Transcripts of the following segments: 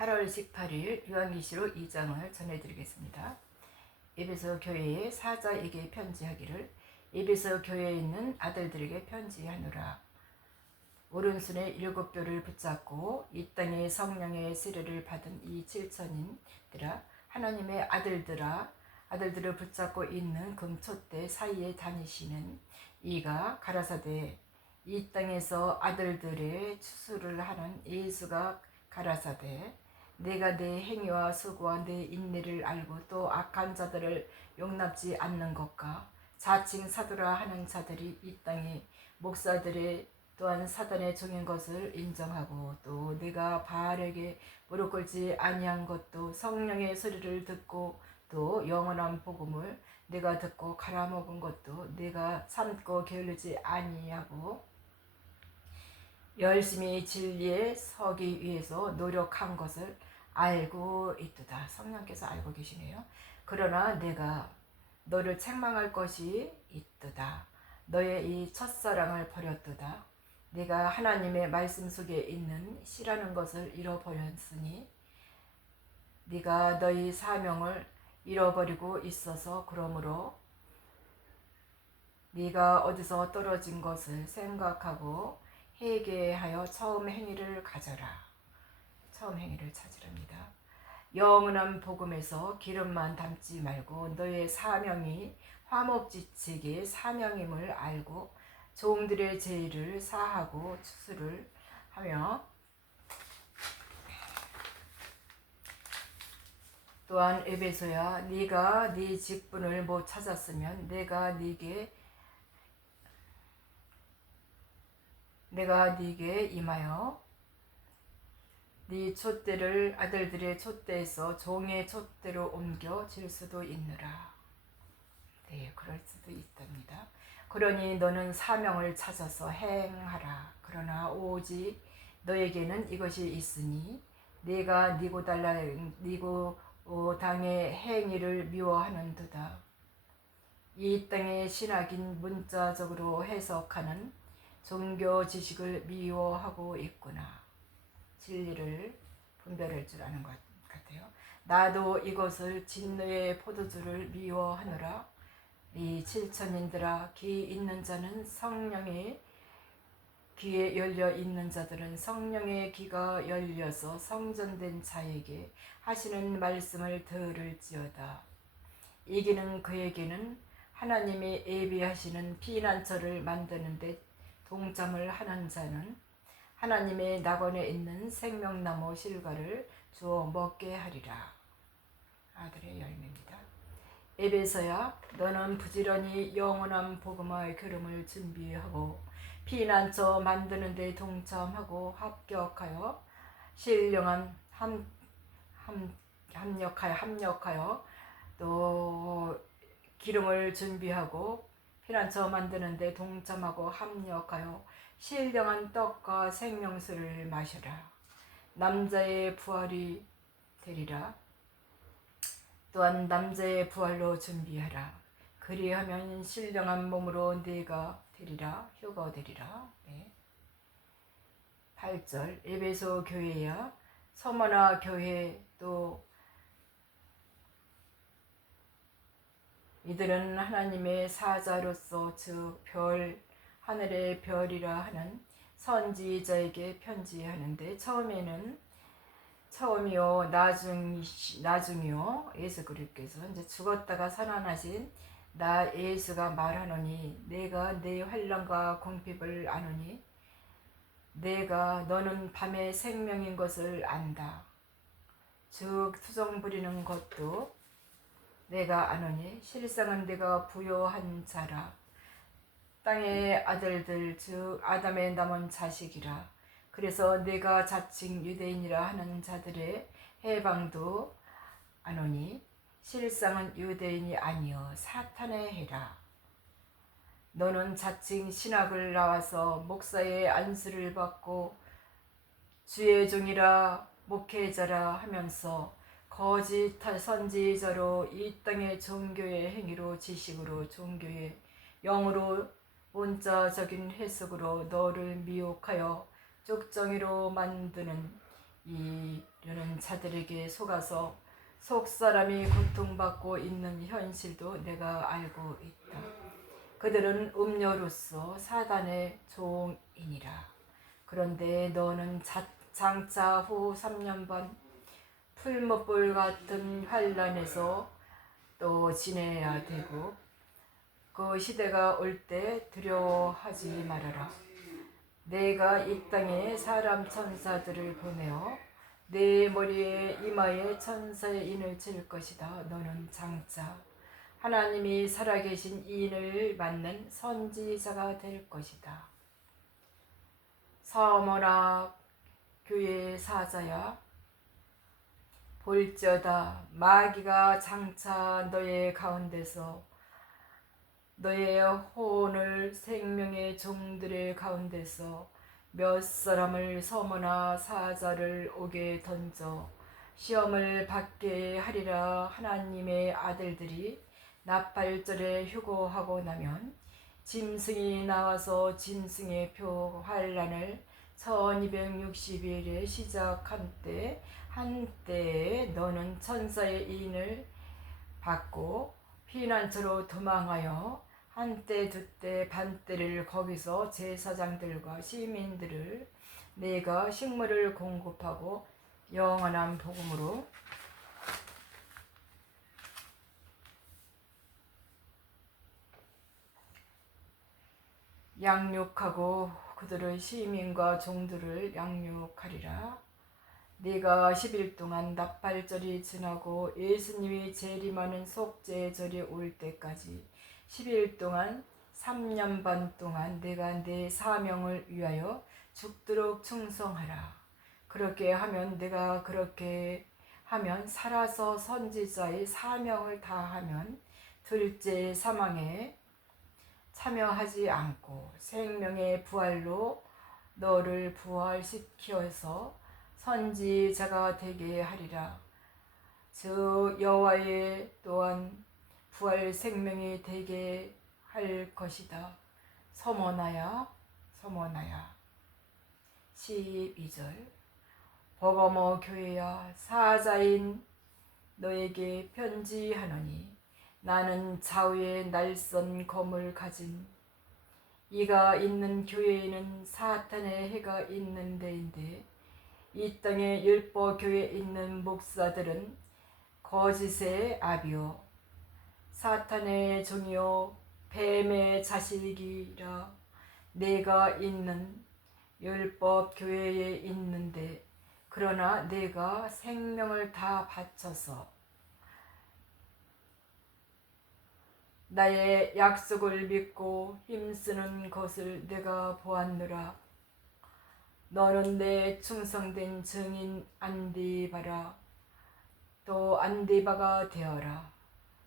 8월 18일 요한계시록 2장을 전해드리겠습니다. 에베소 교회의 사자에게 편지하기를 에베소 교회에 있는 아들들에게 편지하노라. 오른손에 7뼈를 붙잡고 이 땅에 성령의 세례를 받은 이 7천인들아, 하나님의 아들들을 붙잡고 있는 금촛대 사이에 다니시는 이가 가라사대, 이 땅에서 아들들의 추수를 하는 예수가 가라사대, 내가 내 행위와 수고와 내 인내를 알고 또 악한 자들을 용납지 않는 것과 자칭 사도라 하는 자들이 이 땅에 목사들의 또한 사단의 종인 것을 인정하고 또 내가 바알에게 무릎 꿇지 아니한 것도 성령의 소리를 듣고 또 영원한 복음을 내가 듣고 갈아먹은 것도 내가 참고 게으르지 아니하고 열심히 진리에 서기 위해서 노력한 것을 알고 있도다. 성령께서 알고 계시네요. 그러나 내가 너를 책망할 것이 있도다. 너의 이 첫사랑을 버렸도다. 내가 하나님의 말씀 속에 있는 씨라는 것을 잃어버렸으니 네가 너희 사명을 잃어버리고 있어서 그러므로 네가 어디서 떨어진 것을 생각하고 회개하여 처음 행위를 가져라. 처음 행위를 찾으랍니다. 영원한 복음에서 기름만 담지 말고 너의 사명이 화목지책의 사명임을 알고 종들의 죄를 사하고 추수를 하며 또한 에베소야, 네가 네 직분을 못 찾았으면 내가 네게 임하여 네 촛대를 아들들의 촛대에서 종의 촛대로 옮겨 질 수도 있느라. 네, 그럴 수도 있답니다. 그러니 너는 사명을 찾아서 행하라. 그러나 오직 너에게는 이것이 있으니 네가 니고 당의 행위를 미워하는도다. 이 땅의 신학인 문자적으로 해석하는 종교 지식을 미워하고 있구나. 진리를 분별할 줄 아는 것 같아요. 나도 이것을 진노의 포도주를 미워하노라. 이 7천인들아, 귀 있는 자는 성령의 귀에 열려 있는 자들은 성령의 귀가 열려서 성전된 자에게 하시는 말씀을 들을지어다. 이기는 그에게는 하나님이 예비하시는 피난처를 만드는데 동참을 하는 자는 하나님의 낙원에 있는 생명나무 실과를 주어 먹게 하리라. 아들의 열매입니다. 에베소야, 너는 부지런히 영원한 복음의 기름을 준비하고 피난처 만드는 데 동참하고 합격하여 신령한 합력하여 또 기름을 준비하고 피난처 만드는 데 동참하고 합력하여 신령한 떡과 생명수를 마셔라. 남자의 부활이 되리라. 또한 남자의 부활로 준비하라. 그리하면 신령한 몸으로 네가 되리라. 효가 되리라. 네. 8절 에베소 교회야, 서머나 교회 또 이들은 하나님의 사자로서 즉 하늘의 별이라 하는 선지자에게 편지하는데 처음이요 나중이요 예수 그리스도께서 이제 죽었다가 살아나신 나 예수가 말하노니 내가 내 환난과 궁핍을 아노니 너는 밤의 생명인 것을 안다. 즉 투정 부리는 것도 내가 아노니 실상은 내가 부요한 자라. 땅의 아들들 즉 아담의 남은 자식이라. 그래서 내가 자칭 유대인이라 하는 자들의 해방도 아노니 실상은 유대인이 아니여 사탄의 해라. 너는 자칭 신학을 나와서 목사의 안수를 받고 주의 종이라 목회자라 하면서 거짓 선지자로 이 땅의 종교의 행위로 지식으로 종교의 영으로 문자적인 해석으로 너를 미혹하여 쪽정이로 만드는 이르는 자들에게 속아서 속사람이 고통받고 있는 현실도 내가 알고 있다. 그들은 음료로서 사단의 종이니라. 그런데 너는 장차 후 3년 반 풀무불 같은 환란에서 또 지내야 되고 그 시대가 올 때 두려워하지 말아라. 내가 이 땅에 사람 천사들을 보내어 내 머리에 이마에 천사의 인을 칠 것이다. 너는 장차 하나님이 살아계신 이인을 맞는 선지자가 될 것이다. 사모나 교회의 사자야, 볼지어다 마귀가 장차 너의 가운데서 너의 혼을 생명의 종들의 가운데서 몇 사람을 서머나 사자를 옥에 던져 시험을 받게 하리라. 하나님의 아들들이 나팔절에 휴거하고 나면 짐승이 나와서 짐승의 표 환란을 1260일에 시작한 때 한때에 너는 천사의 인을 받고 피난처로 도망하여 한때 두때 반때를 거기서 제사장들과 시민들을 내가 식물을 공급하고 영원한 복음으로 양육하고 그들의 시민과 종들을 양육하리라. 네가 10일 동안 나팔절이 지나고 예수님이 재림하는 속죄절이 올 때까지 10일 동안 3년 반 동안 내가 내 사명을 위하여 죽도록 충성하라. 그렇게 하면 내가 그렇게 하면 살아서 선지자의 사명을 다하면 둘째 사망에 참여하지 않고 생명의 부활로 너를 부활시켜서 선지자가 되게 하리라. 저 여호와의 또한 부활 생명이 되게 할 것이다. 서머나야 서머나야. 12절. 버거모 교회야, 사자인 너에게 편지하노니 나는 좌우의 날선 검을 가진 이가 있는 교회에는 사탄의 해가 있는 데인데 이 땅에 율법 교회에 있는 목사들은 거짓의 아비요 사탄의 종이요 뱀의 자식이라. 내가 있는 율법 교회에 있는데 그러나 내가 생명을 다 바쳐서 나의 약속을 믿고 힘쓰는 것을 내가 보았노라. 너는 내 충성된 증인 안디바라. 또 안디바가 되어라.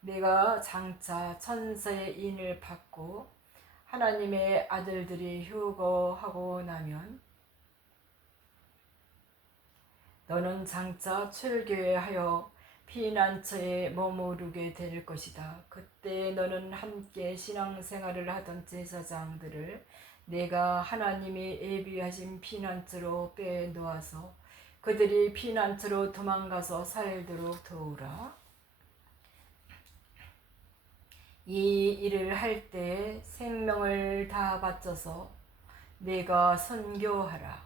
내가 장차 천사의 인을 받고 하나님의 아들들이 휴거하고 나면 너는 장차 출교하여 피난처에 머무르게 될 것이다. 그때 너는 함께 신앙생활을 하던 제사장들을 내가 하나님이 예비하신 피난처로 빼놓아서 그들이 피난처로 도망가서 살도록 도우라. 이 일을 할 때에 생명을 다 바쳐서 내가 선교하라.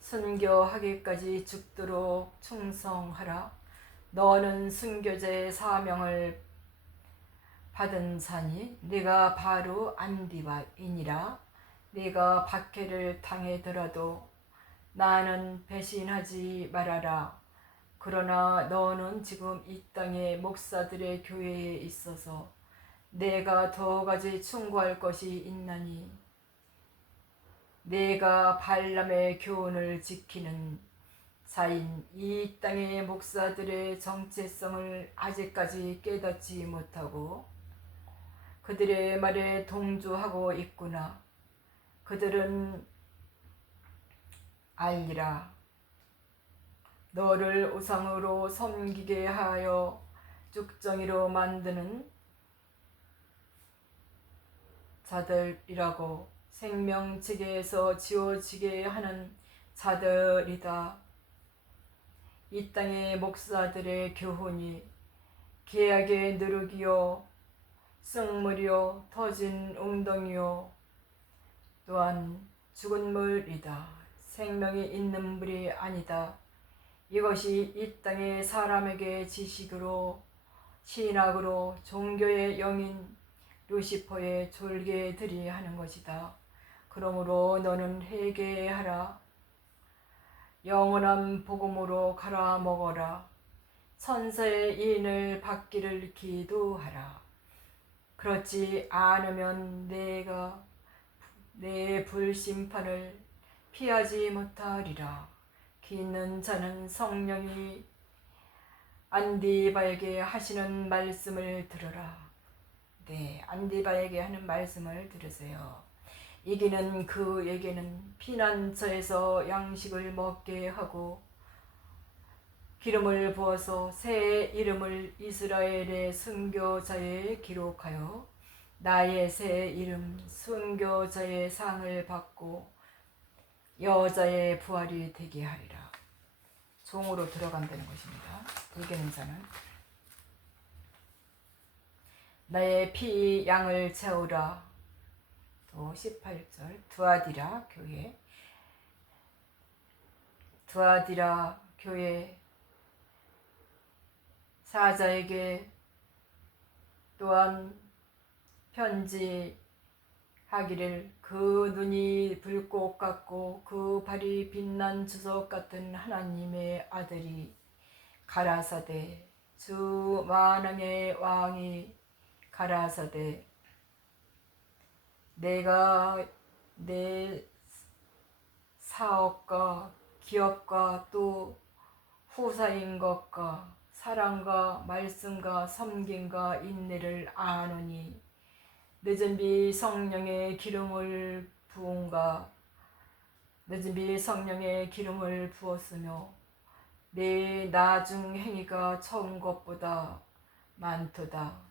선교하기까지 죽도록 충성하라. 너는 순교자의 사명을 받은 자니 네가 바로 안디바이니라. 네가 박해를 당하더라도 나는 배신하지 말아라. 그러나 너는 지금 이 땅의 목사들의 교회에 있어서 내가 더 가지 충고할 것이 있나니 내가 발람의 교훈을 지키는 자인 이 땅의 목사들의 정체성을 아직까지 깨닫지 못하고 그들의 말에 동조하고 있구나. 그들은 알리라. 너를 우상으로 섬기게 하여 쭉정이로 만드는 자들이라고 생명체계에서 지워지게 하는 자들이다. 이 땅의 목사들의 교훈이 계약의 누룩이요 썩물이요 터진 웅덩이요 또한 죽은 물이다. 생명이 있는 물이 아니다. 이것이 이 땅의 사람에게 지식으로 신학으로 종교의 영인 루시퍼의 졸개들이 하는 것이다. 그러므로 너는 회개하라. 영원한 복음으로 갈아 먹어라. 천사의 인을 받기를 기도하라. 그렇지 않으면 내가 내 불심판을 피하지 못하리라. 귀 있는 자는 성령이 안디바에게 하시는 말씀을 들으라. 네, 안디바에게 하는 말씀을 들으세요. 이기는 그에게는 피난처에서 양식을 먹게 하고 기름을 부어서 새 이름을 이스라엘의 순교자에 기록하여 나의 새 이름 순교자의 상을 받고 여자의 부활이 되게 하리라. 종으로 들어간다는 것입니다. 이기는 자는 나의 피 양을 채우라. 또 18절 두아디라 교회 두아디라 교회 사자에게 또한 편지하기를 그 눈이 불꽃 같고 그 발이 빛난 주석 같은 하나님의 아들이 가라사대 주 만왕의 왕이 가라사대 내가 내 사업과 기업과 또 후사인 것과 사랑과 말씀과 섬김과 인내를 아노니 늦은 비 성령의 기름을 부은가 늦은 비 성령의 기름을 부었으며 내 나중 행위가 처음 것보다 많도다.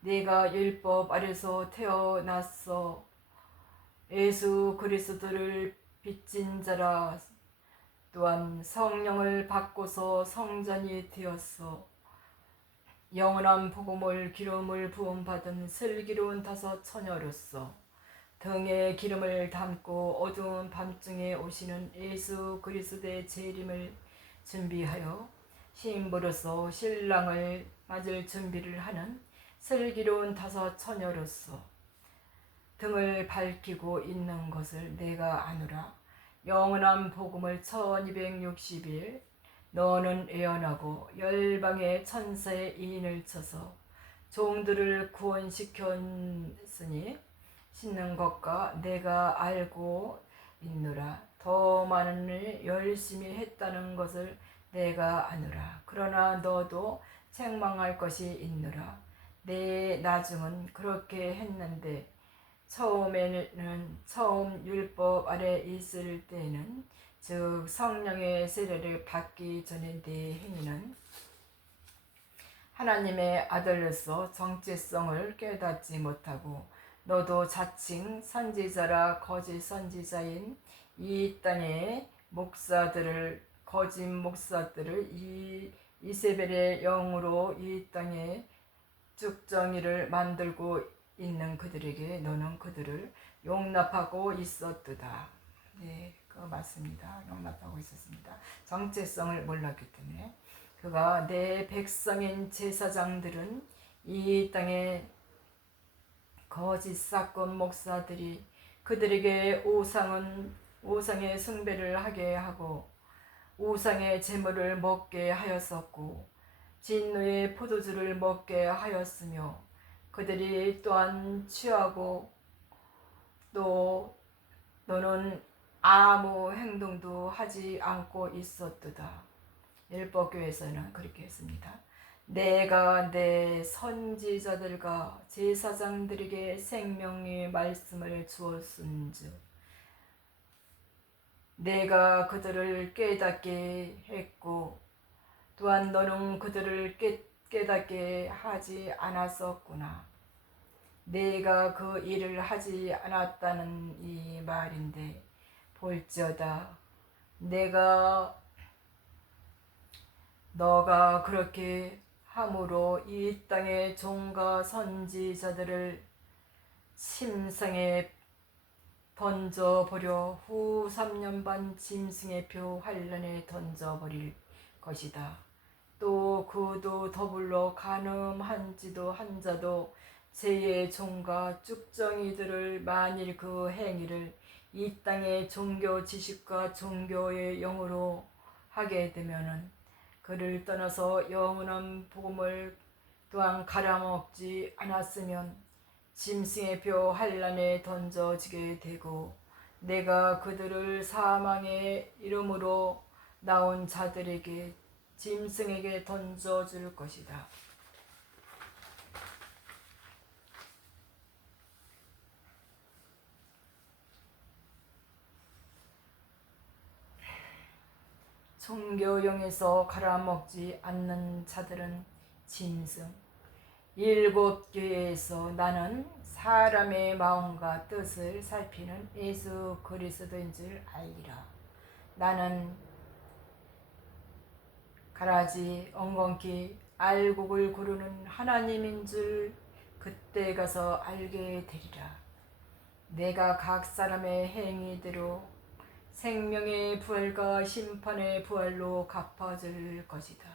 내가 율법 아래서 태어났어 예수 그리스도를 빚진 자라. 또한 성령을 받고서 성전이 되었어. 영원한 복음을 기름을 부음받은 슬기로운 다섯 처녀로서 등에 기름을 담고 어두운 밤중에 오시는 예수 그리스도의 재림을 준비하여 신부로서 신랑을 맞을 준비를 하는 슬기로운 다섯 처녀로서 등을 밝히고 있는 것을 내가 아노라. 영원한 복음을 1260일 너는 예언하고 열방의 천사의 이인을 쳐서 종들을 구원시켰으니 씻는 것과 내가 알고 있노라. 더 많은 일 열심히 했다는 것을 내가 아노라. 그러나 너도 책망할 것이 있노라. 내 나중은 그렇게 했는데 처음 율법 아래 있을 때는 즉 성령의 세례를 받기 전에 네 행위는 하나님의 아들로서 정체성을 깨닫지 못하고 너도 자칭 선지자라 거짓 선지자인 이 땅의 목사들을 거짓 목사들을 이세벨의 영으로 이 땅에 쭉정이를 만들고 있는 그들에게 너는 그들을 용납하고 있었도다. 네, 그거 맞습니다. 용납하고 있었습니다. 정체성을 몰랐기 때문에 그가 내 백성인 제사장들은 이 땅에 거짓 사건 목사들이 그들에게 우상의 숭배를 하게 하고 우상의 제물을 먹게 하였었고 진노의 포도주를 먹게 하였으며 그들이 또한 취하고 또 너는 아무 행동도 하지 않고 있었도다. 율법교에서는 그렇게 했습니다. 내가 내 선지자들과 제사장들에게 생명의 말씀을 주었은즉 내가 그들을 깨닫게 했고 또한 너는 그들을 깨닫게 하지 않았었구나. 내가 그 일을 하지 않았다는 이 말인데 볼지어다 내가 너가 그렇게 함으로 이 땅의 종과 선지자들을 침상에 던져버려 후 3년 반 짐승의 표 환란에 던져버릴 것이다. 또 그도 더불어 간음한지도 한 자도 제의 종과 쭉정이들을 만일 그 행위를 이 땅의 종교 지식과 종교의 영으로 하게 되면은 그를 떠나서 영원한 복음을 또한 갈아먹지 않았으면 짐승의 표 환란에 던져지게 되고 내가 그들을 사망의 이름으로 나온 자들에게 짐승에게 던져줄 것이다. 종교영에서 갈아먹지 않는 자들은 짐승. 7 교회에서 나는 사람의 마음과 뜻을 살피는 예수 그리스도인 줄 알리라. 나는 가라지 엉겅퀴 알곡을 고르는 하나님인 줄 그때 가서 알게 되리라. 내가 각 사람의 행위대로 생명의 부활과 심판의 부활로 갚아줄 것이다.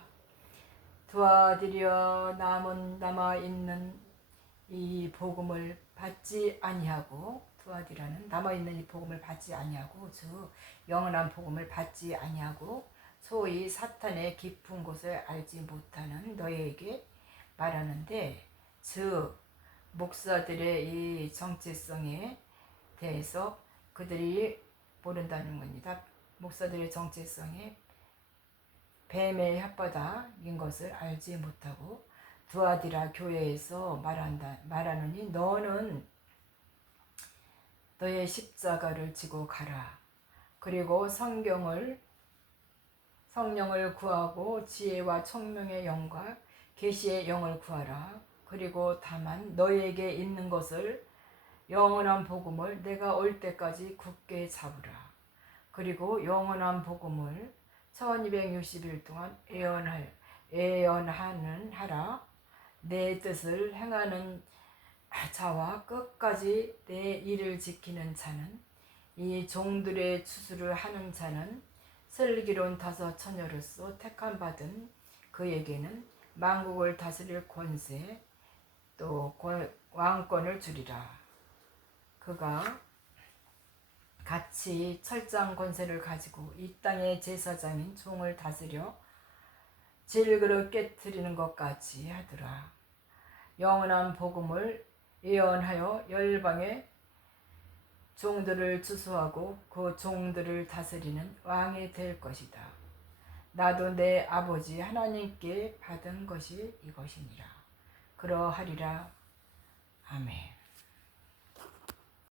도와드려 남아있는 이 복음을 받지 아니하고 도와드리라는 남아있는 이 복음을 받지 아니하고 즉 영원한 복음을 받지 아니하고 소위 사탄의 깊은 곳을 알지 못하는 너희에게 말하는데 즉 목사들의 이 정체성에 대해서 그들이 모른다는 겁니다. 목사들의 정체성에 뱀의 혓바닥인 것을 알지 못하고 두아디라 교회에서 말하느니 너는 너의 십자가를 지고 가라. 그리고 성령을 구하고 지혜와 총명의 영과 계시의 영을 구하라. 그리고 다만 너에게 있는 것을 영원한 복음을 내가 올 때까지 굳게 잡으라. 그리고 영원한 복음을 1260일 동안 예언하는 하라. 내 뜻을 행하는 자와 끝까지 내 일을 지키는 자는 이 종들의 추수를 하는 자는 슬기로운 다섯 처녀로서 택함 받은 그에게는 만국을 다스릴 권세 또 왕권을 주리라. 그가 같이 철장 권세를 가지고 이 땅의 제사장인 종을 다스려 질그릇 깨트리는 것까지 하더라. 영원한 복음을 예언하여 열방의 종들을 추수하고 그 종들을 다스리는 왕이 될 것이다. 나도 내 아버지 하나님께 받은 것이 이것이니라. 그러하리라. 아멘.